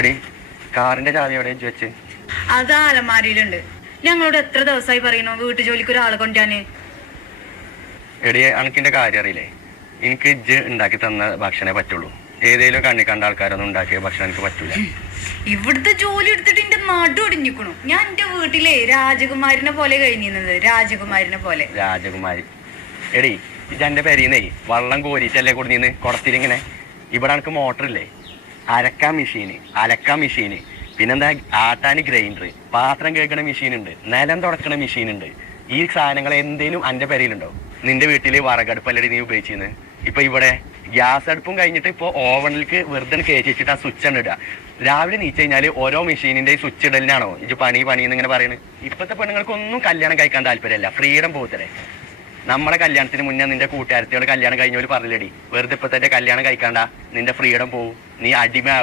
എടി കാറിന്റെ ചാവി എവിടെ വെച്ച്? അത് അലമാരിയിലുണ്ട്. ഞങ്ങളോട് എത്ര ദിവസമായി പറയുന്നു വീട്ടു ജോലിക്ക് ഒരാളെ കൊണ്ടാന്. എടി അനക്കിന്റെ കാര്യം അറിയില്ലേ? എനിക്ക് ഇജ്ജ് ഉണ്ടാക്കി തന്ന ഭക്ഷണേ പറ്റുള്ളൂ. ഏതേലും കണ്ണി കണ്ട ആൾക്കാരൊന്നും ഉണ്ടാക്കിയ ഭക്ഷണം എനിക്ക് പറ്റൂല. ഇവിടുത്തെ ജോലി എടുത്തിട്ട് എന്റെ നടു ഒടിഞ്ഞിക്കണു. ഞാൻ എന്റെ വീട്ടിലെ രാജകുമാരിനെ പോലെ കഴിഞ്ഞിരുന്നത്. രാജകുമാരിനെ പോലെ. രാജകുമാരി എടി ഇജെന്റെ പെരീന്നേ വെള്ളം കോരിട്ടല്ലേ കൊടുന്നീന്ന് കുടത്തിലിങ്ങനെ. ഇവിടെ എനിക്ക് മോട്ടറില്ലേ, അരക്കാൻ മെഷീന്, അലക്കാൻ മെഷീന്, പിന്നെന്താ ആട്ടാന് ഗ്രൈൻഡർ, പാത്രം കേൾക്കണ മെഷീൻ ഉണ്ട്, നിലം തുടക്കണ മെഷീൻ ഉണ്ട്. ഈ സാധനങ്ങൾ എന്തേലും എൻ്റെ പെരയിലുണ്ടോ? നിന്റെ വീട്ടിൽ വിറകടുപ്പല്ലടി നീ ഉപയോഗിച്ചിരുന്നത്. ഇപ്പൊ ഇവിടെ ഗ്യാസ് അടുപ്പും കഴിഞ്ഞിട്ട് ഇപ്പോൾ ഓവണിലേക്ക് വെറുതെ കയറ്റി വെച്ചിട്ട് ആ സ്വിച്ച് ആണ് ഇടുക. രാവിലെ നീച്ച് കഴിഞ്ഞാൽ ഓരോ മെഷീനിന്റെ സ്വിച്ച് ഇടലിനാണോ ഇത് പണി എന്ന് ഇങ്ങനെ പറയുന്നത്? ഇപ്പോഴത്തെ പെണ്ണുങ്ങൾക്കൊന്നും കല്യാണം കഴിക്കാൻ താല്പര്യമല്ല, ഫ്രീഡം പോകത്തല്ലേ. നമ്മളെ കല്യാണത്തിന് മുന്നേ നിന്റെ കൂട്ടുകാരത്തിയോട് കല്യാണം കഴിഞ്ഞവർ പറഞ്ഞില്ലടി, വെറുതെ ഇപ്പത്തെ കല്യാണം കഴിക്കാണ്ട, നിന്റെ ഫ്രീഡം പോവും, നീ അടിമ